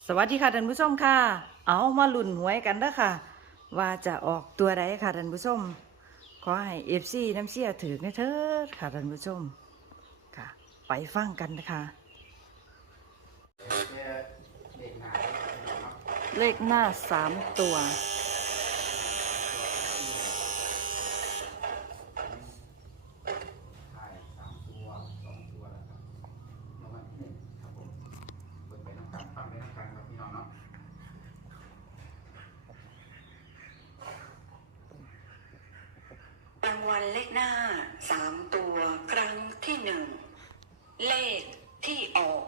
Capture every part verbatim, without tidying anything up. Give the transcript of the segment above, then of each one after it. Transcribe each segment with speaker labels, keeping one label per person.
Speaker 1: สวัสดีค่ะท่านผู้ชมค่ะเอามาลุ้นหวยกันเด้อค่ะว่าจะออกตัวใดค่ะท่านผู้ชมขอให้เอฟซีน้ำเชี่ยถือในเถิดค่ะท่านผู้ชมค่ะไปฟังกันนะคะเลขหน้าสามตัว
Speaker 2: รางวัลเลขหน้าสามตัวครั้งที่หนึ่งเลขที่ออก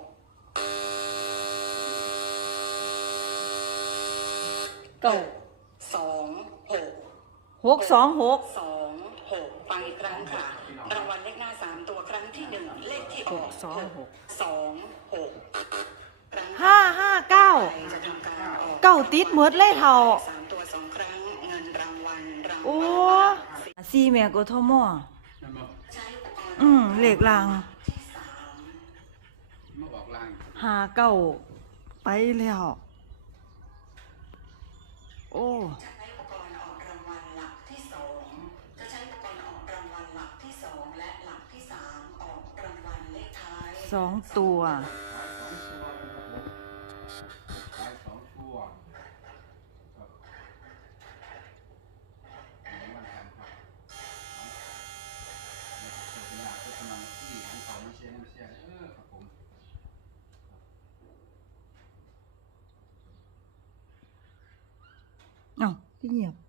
Speaker 1: เก้า
Speaker 2: สองหก
Speaker 1: หกสองหก
Speaker 2: สองหกฟังอีกครั้งค่ะรางวัลเลขหน้าสามตัวครั้งที่หนึ่งเลขที่ออก
Speaker 1: สองหก
Speaker 2: สองหก
Speaker 1: ห้าห้าเก้า
Speaker 2: จะทำการออก
Speaker 1: เก้าติดหมดเลยเท่า
Speaker 2: สามตัวสองครั้งเงินรางวัลรางวัล
Speaker 1: โอ้ซีแม่กทมอืมเลขลางหาเก้าไปแล้วโอ้สองตัวเอ้าที่เงียบ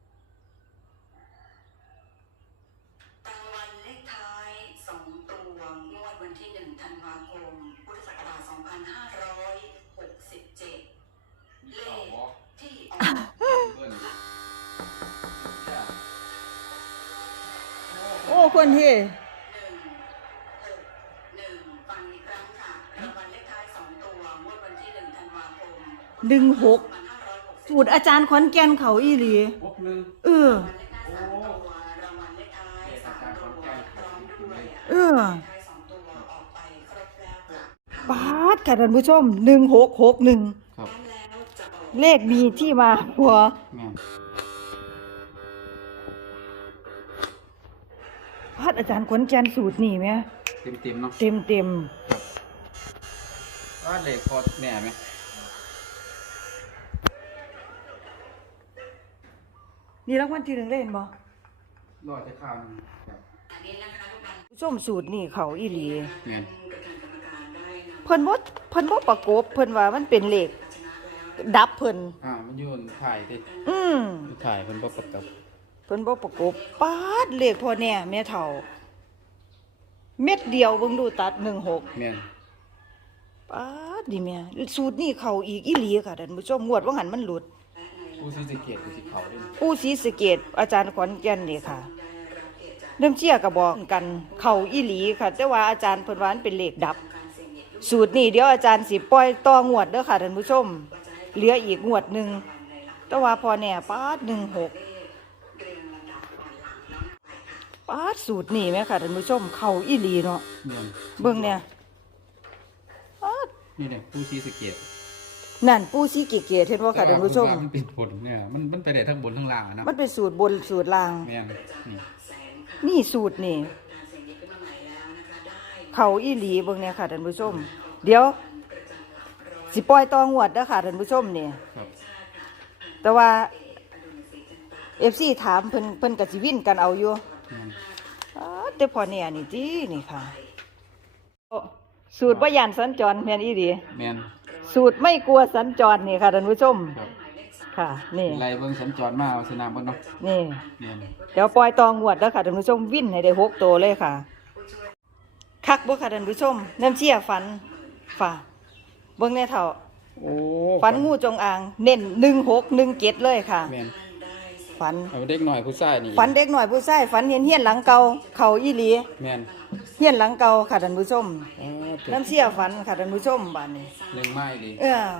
Speaker 2: รางวัลเลขท้ายสองตัวงวดวันที่หนึ่งธันวาคมพุทธศักราชสองพันห้าร้อยหกสิบเจ็ดเลขที่ออก
Speaker 1: โอ้คนเฮหนึ่งหกสูตรอาจารย์ขอนแก่นเขาอีหลีเออเออปาดค่ะท่านผู้ชมหนึ่งหกหกหนึ่งเลขมีที่มาพัวพาดอาจารย์ขอนแก่นสูตรนี่ไหม
Speaker 3: เต็มเต็มเนาะ
Speaker 1: เต็มเต็ม
Speaker 3: ว่าเลขพอแน่ไหม
Speaker 1: นี่รางวัลที่หนึ่งเล่นบ่
Speaker 3: รอจะข้าวนึง
Speaker 1: ส้มสูตรนี่เขาอีหลี
Speaker 3: เนี่ย
Speaker 1: เพิ่นบ่เพิ่นบ่ประกบเพิ่นว่ามันเป็นเลขดับเพิ่น
Speaker 3: อ่ามันอยู่ถ่ายดิ
Speaker 1: อืม
Speaker 3: ถ่ายเพิ่นบ่ประกบ
Speaker 1: เพิ่นบ่ประกบปาดเลขพอแน่แม่เฒ่าเม็ดเดียวเบิ่งดูตัดหนึ่งหก
Speaker 3: แม่น
Speaker 1: ปาดนี่แม่สูตรนี่เขาอีกอีหลีค่ะท่านผู้ชมงวดว่าหันมันหลุด
Speaker 3: อูซีสเกตอูซีเขาด้วย
Speaker 1: อูซีสเกตอาจารย์ขอนแก่นนี่ค่ะเริ่มเชี่ยก็บอกกันเขาอีหลีค่ะแต่ว่าอาจารย์เพิ่นว่ามันเป็นเลขดับสูตรนี่เดี๋ยวอาจารย์สิปล่อยต่องวดเด้อค่ะท่านผู้ชมเหลืออีกงวดนึงแต่ว่าพอแน่ปาดหนึ่งหกปาดสูตรนี่แม่ค่ะท่านผู้ชมเขาอีหลีเนาะเบิ่งเนี่ยปาด
Speaker 3: นี่แหละอูซีสเกต
Speaker 1: นั่นปูซีเก๋ๆเห็นว่าค่ะท่านผู้ชม
Speaker 3: มันเป็นผลเนี่ยมันมันไปได้ทั้งบนทั้งล่างนะ
Speaker 1: มันเป็นสูตรบนสูตรล่าง
Speaker 3: แม่น
Speaker 1: นี่สูตรนี่เขาอีหลีเบิ่งเนี่ยค่ะท่านผู้ชมเดี๋ยวสิปล่อยตองวดเด้อค่ะท่านผู้ชมนี่แต่ว่า เอฟ ซี ถามเพิ่นเพิ่นก็สิวินกันเอาอยู่อ๋อแต่พอเนี่ยนี่ตินี่ค่ะสูตรบ่ย่านสัญจรแม่นอีหลี
Speaker 3: แม่น
Speaker 1: สูตรไม่กลัวสัญจรนี่ค่ะท่านผู้ชมค่ะนี่
Speaker 3: ไรเบิ่งสัญจรมาเอาสนามเบิ่งเนาะ
Speaker 1: นี่เดี๋ยวปล่อยตองวดแล้วค่ะท่านผู้ชมวิ่นให้ได้หกตัวเลยค่ะคักบ่ค่ะท่านผู้ชมน้ำเชี่ยฝันฝ่าเบิ่งแน่เฒ่า
Speaker 3: โอ้
Speaker 1: ฝันงูจงอางเน้นหนึ่งหกหนึ่งเจ็ดเลยค่ะ
Speaker 3: แม่น
Speaker 1: ฝัน
Speaker 3: เด็กหน่อยผู้ชายนี่
Speaker 1: ฝันเด็กหน่อยผู้ชายฝันเห็นเฮียนหลังเก่าเขาอีหลี
Speaker 3: แม่น
Speaker 1: เฮียนหลังเก่าค่ะท่านผู้ชมน้ำเชี่ยฝันค่ะท่านผู้ชมบัดนี้
Speaker 3: หนึ่งไม้ดิ
Speaker 1: เออ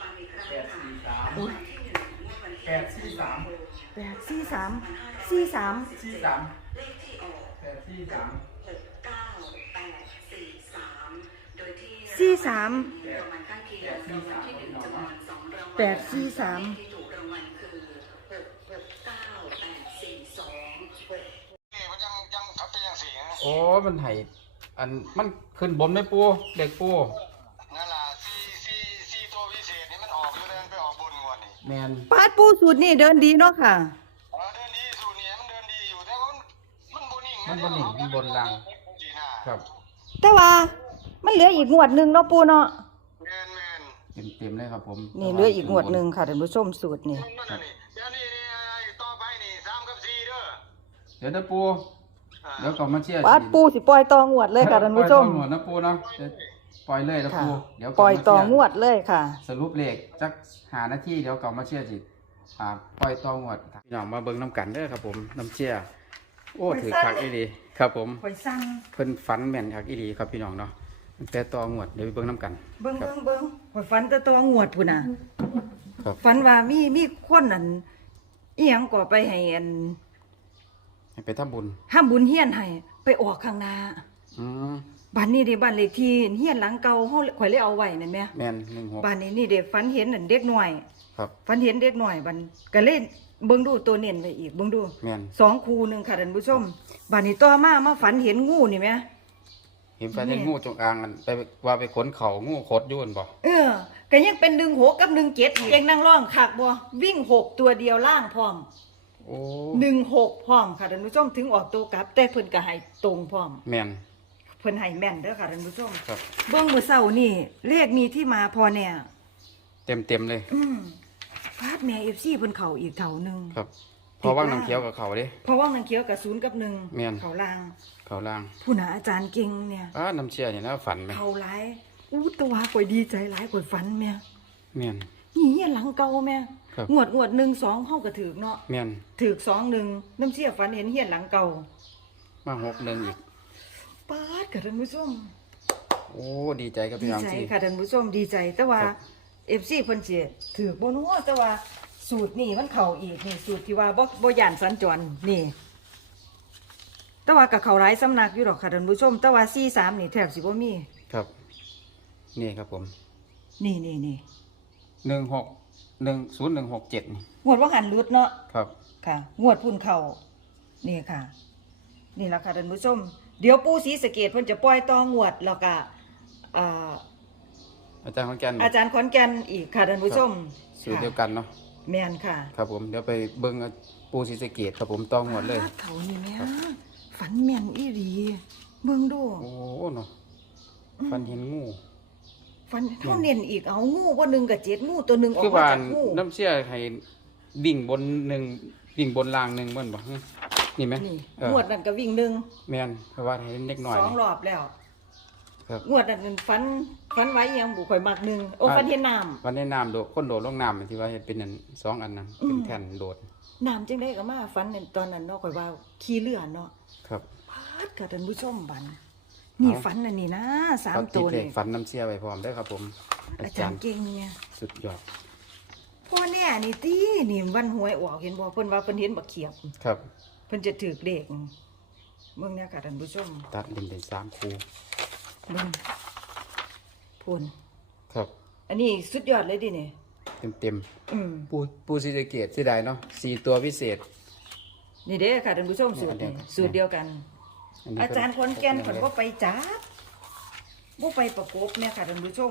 Speaker 3: แปดสี่สาม
Speaker 1: แปดสี่สามสี่สาม
Speaker 3: สี่สามแปดสี่สาม
Speaker 1: สี่สามแปดสี่สาม
Speaker 2: ที่ถูกรางวัลคือหกหกเก้าแปดสี่สองหก
Speaker 4: นี่มันยังยังทับไปยังสี่นะ
Speaker 3: โอ้มันให้อันมันขึ้นบนไหมปูเด็กปู
Speaker 4: นั่นล่ะสี่สี่สี่ตัวพิเศษนี่มันออกอยู่แล้วมันไปออกบนงวดนี่
Speaker 3: แมน
Speaker 1: ปาดปูสูตรนี่เดินดีเนาะค่ะ
Speaker 4: เออเดินดีสูตรนี้มันเดินดีอยู่แต่ว่ามันมันบนนิ่ง
Speaker 3: มันบนหนิงมันบนลังครับ
Speaker 1: แต่ว่ามันเหลืออีกงวดหนึงเนาะปูเนาะ
Speaker 4: แมนแมน
Speaker 3: เต็มเต็มเลยครับผม
Speaker 1: นี่เหลืออีกงวดหนึงค่ะท่านผู้ชมสูตรนี่
Speaker 4: มันมันอันนี้เดี๋ยวนี้นี่ไอ้ต่อไปนี่สามกับสี่เด้อ
Speaker 3: เดี๋ยวเด้อปู
Speaker 4: อ่า
Speaker 3: เดี๋ยวก่อนมาเชียร์
Speaker 1: ปาดปูสิปล่อยตองวดเลยค่ะท่านผู้ชม
Speaker 3: ปล่อยต่องวดนะปูเนาะเดี๋ยวปล่อยเลยนะ
Speaker 1: ค่ะ
Speaker 3: ปูเดี๋ยว
Speaker 1: ปล่อยต
Speaker 3: ก่
Speaker 1: อน
Speaker 3: มาง เชี
Speaker 1: วย ดเลยค่ะ
Speaker 3: สรุปเลขจักหานาทีเดี๋ยวก่อนมาเชียร์จิอ่าปล่อยตองวดพี่น้องมาเบิ่งน้ำกันเด้อครับผมน้ำเชียร์โอ้ถือคักอีหลีครับผม
Speaker 1: ข่อยสั่ง
Speaker 3: เพิ่นฝันแม่นคักอีหลีครับพี่น้องเนาะตั้งแต่ตองวดเดี๋ยวไปเบิ่งน้ำกัน
Speaker 1: เบิ่ง
Speaker 3: ครับ
Speaker 1: เบิ่งเบิ่งข่อยฝันแต่ตองวดพุ่นน่ะ
Speaker 3: ครับ
Speaker 1: ฝันว่ามีมีคนอันอีหยังก็ไปให้อัน
Speaker 3: ให้ไปทำบุญ
Speaker 1: ห้ามบุญเฮียนให้ไปออกข้างหน้า
Speaker 3: อืม
Speaker 1: บ้านนี้เด้บ้านเลขที่เฮียนหลังเก่าเฮาข่อยเลยเอาไว้นั่นแหม
Speaker 3: แม่นหนึ่งหก
Speaker 1: บ้านนี้นี่เด็กฝันเห็นนั่นเด็กน้อย
Speaker 3: ครับ
Speaker 1: ฝันเห็นเด็กน้อยบัดก็เลยเบิ่งดูตัวเน้นไว้อีกเบิ่งดู
Speaker 3: แม่น
Speaker 1: สองคูหนึงค่ะท่านผู้ชมบ้านนี้ต่อมามาฝันเห็นงูนี่แหม
Speaker 3: เห็นฝันเห็นงูจงอางอันไปว่าไปขนเขางูขดอยู่นั่นบ่
Speaker 1: เออก็ยังเป็นหนึ่งหกกับหนึ่งเจ็ดเองนั่งร้องคักบ่วิ่งหกตัวเดียวล่างพร้อม
Speaker 3: โอ้
Speaker 1: หนึ่งหกพร้อมค่ะท่านผู้ชมถึงออกตัวกลับ แต่เพิ่นก็ให้ตรงพร้อม
Speaker 3: แม่น
Speaker 1: เพิ่นให้แม่นเด้อค่ะท่านผู้ชม
Speaker 3: ครับ
Speaker 1: เบิ่งมื้อเช้านี่เลขมีที่มาพอเนี่ย
Speaker 3: เต็มเต็มๆเลย
Speaker 1: อืมพาดแม่ เอฟ ซี เพิ่นเข้าอีกเท่านึง
Speaker 3: ครับเพราะว่างน้ำเขียวกับเขาเด้
Speaker 1: เพราะว่ามันเขียวกับศูนย์กับหนึ่ง
Speaker 3: แม่น
Speaker 1: เขาล่าง
Speaker 3: เขาล่าง
Speaker 1: ผู้น่ะอาจารย์เก่งเนี่ย
Speaker 3: อ้าน้ำเชื่อนี่นะฝันไหม
Speaker 1: เขาหลายอู้ตัวข่อยดีใจหลายข่อยฝันแม่
Speaker 3: แม่น
Speaker 1: นี่เฮียหลังเก่าแม่
Speaker 3: ครับ
Speaker 1: งวดงวดหนึ่งสองเฮาก็ถูกเนาะ
Speaker 3: แม่น
Speaker 1: ถูกสองหนึ่งน้ำเสียฝันเห็นเฮียหลังเก่า
Speaker 3: มาหกหนึ่งอีก
Speaker 1: ปาดค่ะท่านผู้ชม
Speaker 3: โอ้ดีใจกับ
Speaker 1: ดี
Speaker 3: พี่น้อง
Speaker 1: ใจ
Speaker 3: สิ
Speaker 1: ค่ะท่านผู้ชมดีใจ แต่ว่า
Speaker 3: ครับ
Speaker 1: เอฟซีเพิ่นสิถือบ่นัวแต่ว่าสูตรนี่มันเข้าอีกนี่สูตรที่ว่าบ่บ่ย่านสัญจรนี่ แต่ว่ากับเขาหลายสำนักอยู่ดอกค่ะท่านผู้ชม แต่ว่าสี่สามนี่แทบสิบ่มี
Speaker 3: ครับ นี่ครับผม
Speaker 1: นี่นี่นี่
Speaker 3: หนึ่งหกหนึ่งศูนย์หนึ่งหกเจ็ดนี่
Speaker 1: งวดว่าหันรุดเนาะ
Speaker 3: ครับ
Speaker 1: ค่ะ งวดพุ่นเขานี่ค่ะ นี่แหละค่ะท่านผู้ชม เดี๋ยวปู่ศรีสะเกษเพิ่นจะปล่อยต่องวดแล้วก็อ่า
Speaker 3: อาจารย์ขอนแก่น
Speaker 1: อาจารย์ขอนแก่นอีกค่ะท่านผู้ชม
Speaker 3: สูตรเดียวกันเนาะ
Speaker 1: แม่นค่ะ
Speaker 3: ครับผมเดี๋ยวไปเบิ้งปูศรีสะเกษครับผมต้องหมดเลย
Speaker 1: อ้าเขานี่แม่ฝันแม่นอีหลีเบิ่งดู
Speaker 3: โอ้เนาะฟันเห็นงู
Speaker 1: ฝันเท่าเน้นอีกเอางูบ่หนึ่งกับเจ็ดงูตัวหนึ่งออก
Speaker 3: คือ
Speaker 1: มา
Speaker 3: ว่า
Speaker 1: จากงู
Speaker 3: น้ำเชี่ยให้วิ่งบนหนึ่งวิ่งบนรางหนึ่งมันบ่ฮะนี่ไหม
Speaker 1: นี่
Speaker 3: เออง
Speaker 1: วดนั้นก็วิ่งหนึ่ง
Speaker 3: แม่นเพราะว่าให้เล็กหน่อย
Speaker 1: สองรอบแล้ว
Speaker 3: ครับ
Speaker 1: งวดนั้นฝันฝันไว้อิหยังบุข่อยมักหนึ่งโอ้
Speaker 3: อ่า
Speaker 1: ฝันเห็นน้ำ
Speaker 3: วันในน้ำโดดคนโดดลงน้ำที่ว่าเฮ็ดเป็นอันสองอันนั้น
Speaker 1: อืม
Speaker 3: เป็นแท่นโดด
Speaker 1: น้ำจังได้ก็มาฝันในตอนนั้นเนาะข่อยว่าขี่เรือเนาะ
Speaker 3: ครับ
Speaker 1: พาดค่ะท่านผู้ชมบันนี่ฝันอันนี้นะสาม
Speaker 3: เขาติ
Speaker 1: ตั
Speaker 3: ด
Speaker 1: ว
Speaker 3: เล
Speaker 1: นี่
Speaker 3: ขฟันน้ำเชี่ยไว้พร้อมได้อครับผม
Speaker 1: อาจารย์เก่งเนี่ย
Speaker 3: สุดยอด
Speaker 1: พ่อเนี่ยนี่ตีนี่วันหวยออกเห็นบ่เพิ่นว่าเพิ่นเห็นบักเขียบ
Speaker 3: ครับ
Speaker 1: เพิ่นจะถือเลขเบิ่งเนี่ยค่ะท่านผู้ชม
Speaker 3: ตัดเล่นเป็นสามคู
Speaker 1: เบิ่งพูน
Speaker 3: ครับ
Speaker 1: อันนี้สุดยอดเลยดิเนี่ย
Speaker 3: เต็มเต็ม
Speaker 1: อืม
Speaker 3: ๆปูปูศรีสะเกษที่ใดเนาะสี่ตัวพิเศษ
Speaker 1: นี่เด้ค่ะท่านผู้ชมสูตรนี่สูตรเดียวกัน
Speaker 3: นนี้
Speaker 1: อาจารย์คนแก่นเพิ่น
Speaker 3: เ
Speaker 1: บ่ไปจับบ่ไปประกบเนี่ยค่ะท่านผู้ชม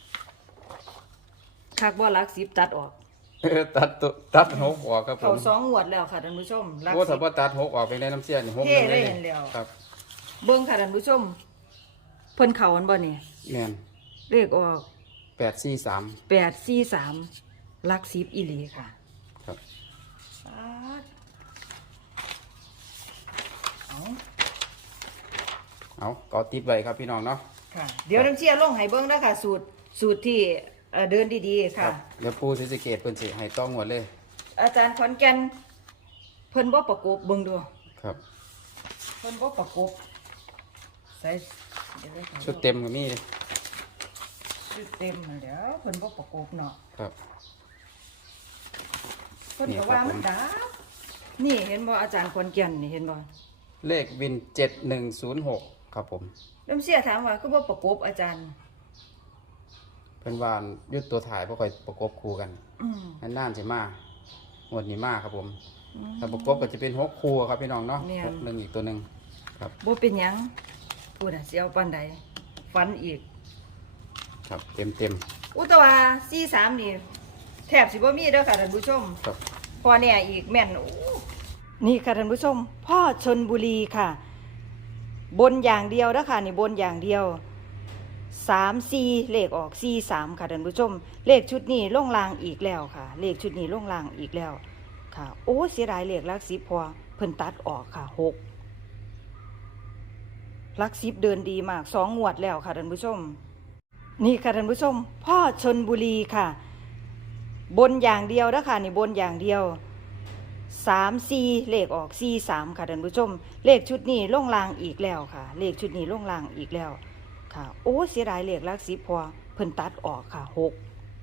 Speaker 1: คักบ่หลักสิบตัดออก
Speaker 3: เออตัดตัวตัดหกออกครับผ
Speaker 1: เขา
Speaker 3: ม
Speaker 1: สองงวดแล้วค่ะท่านผู้ชมหลัก
Speaker 3: โอ้
Speaker 1: สิ
Speaker 3: ถ้า
Speaker 1: บ
Speaker 3: ว่าตัดหกออกไปในน้ำเชี่ยนี่หก
Speaker 1: เท่
Speaker 3: เลย
Speaker 1: เลยเห็นแล้ว
Speaker 3: ครับ
Speaker 1: เบิ่งค่ะท่านผู้ชม เพิ่นเขาอันบ่นี่
Speaker 3: แม่น
Speaker 1: เลขออก
Speaker 3: แปดสี่สาม
Speaker 1: แปดสี่สามหลักสิบอีหลีค่ะ
Speaker 3: ครับ
Speaker 1: ปาดเอา
Speaker 3: เอาก็ติดไว้ครับพี่น้องเนาะ
Speaker 1: ค่ะ เดี๋ยวน้ำเชี่ยลงให้เบิ่งนะคะสูตรสูตรที่เอ่อเดินดีๆ
Speaker 3: ค
Speaker 1: ค่ะ
Speaker 3: รับเดี๋ยวปูศรีสะเกษเพิ่นสิให้ต้องหมดเลย
Speaker 1: อาจารย์ขอนแก่นเพิ่นบ่ประกบเบิ่งดู
Speaker 3: ครับ
Speaker 1: เพิ่นบ่ประกบใส่เดี๋ยวไว้ก่อน
Speaker 3: ชุดเต็มก็มีเลย
Speaker 1: ชุดเต็มนั่นแหล้วเพิ่นบ่ประกบเนาะ
Speaker 3: ครับ
Speaker 1: เพิ่น
Speaker 3: นี่
Speaker 1: ก็
Speaker 3: ครับ
Speaker 1: ว่ามัน
Speaker 3: ผม
Speaker 1: ดับนี่เห็นบ่อาจารย์ขอนแก่นนี่เห็นบ่
Speaker 3: เลขวินเจ็ดหนึ่งศูนย์หกครับผม
Speaker 1: น้ำเสียถามว่าคือบ่ประกบอาจารย์
Speaker 3: เพิ่นเป็นว่ายุดตัวถ่ายบ่ค่อยประกบคู่กัน
Speaker 1: อืม
Speaker 3: นานๆสิมางวดนี้มาครับผม
Speaker 1: อืม
Speaker 3: ถ้าประกบก็จะเป็นหกคู่ครับพี่น้องเนาะ
Speaker 1: แม่น
Speaker 3: หกหนึ่งอีกตัวหนึงครับ
Speaker 1: บ่เป็นหยังพูดอ่ะสิเอาปานใดฝันอีก
Speaker 3: ครับเต็มเต็ม
Speaker 1: อุตวาสี่สามนี่แทบสิบ่มีเด้อค่ะท่านผู้ชม
Speaker 3: ๆครับ
Speaker 1: พอเนี่ยอีกแม่นโอ้นี่ค่ะท่านผู้ชม พ่อชนบุรีค่ะ บนอย่างเดียวนะคะนี่บนอย่างเดียวสามสี่เลขออกสี่สามค่ะท่านผู้ชม เลขชุดนี้ลงรางอีกแล้วค่ะ เลขชุดนี้ลงรางอีกแล้วค่ะ โอ้เสียดายเลขหลักสิบพอเพิ่นตัดออกค่ะหกหลักสิบเดินดีมากสองงวดแล้วค่ะท่านผู้ชม นี่ค่ะท่านผู้ชม พ่อชนบุรีค่ะ บนอย่างเดียวนะคะนี่บนอย่างเดียวสามสี่เลขออกสี่สามค่ะท่านผู้ชม เลขชุดนี้ลงรางอีกแล้วค่ะ เลขชุดนี้ลงรางอีกแล้วค่ะ โอ้เสียดายเลขหลักสิบพอเพิ่นตัดออกค่ะหก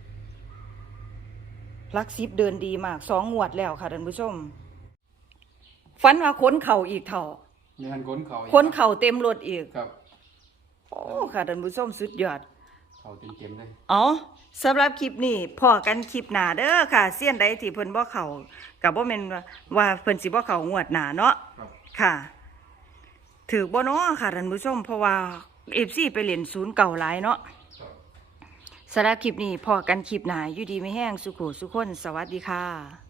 Speaker 1: หลักสิบเดินดีมากสองงวดแล้วค่ะท่านผู้ชมฝันว่าขนเข่าอีกเท่า
Speaker 3: มีหันขนเขาอีก
Speaker 1: ขนเข่าเต็มรถอีก
Speaker 3: ครับ
Speaker 1: โอ้ค่ะท่านผู้ชมสุดยอด
Speaker 3: เขาเต็มเต็มๆเลย
Speaker 1: อ๋อสำหรับคลิปนี้พอกันคลิปหน้าเด้อค่ะเสี้ยนใดที่เพิ่นบ่เข้าก็บ่แม่นว่าว่าเพิ่นสิบ่เข้างวดหน้าเนาะ
Speaker 3: ครับ
Speaker 1: ค่ะถือบ่เนาะค่ะท่านผู้ชมเพราะว่า เอฟ ซี ไปเล่นศูนย์เก่าหลายเนาะ
Speaker 3: ครับ
Speaker 1: สำหรับคลิปนี้พอกันคลิปหน้าอยู่ดีไม่แห้งสุขุสุขคนสวัสดีค่ะ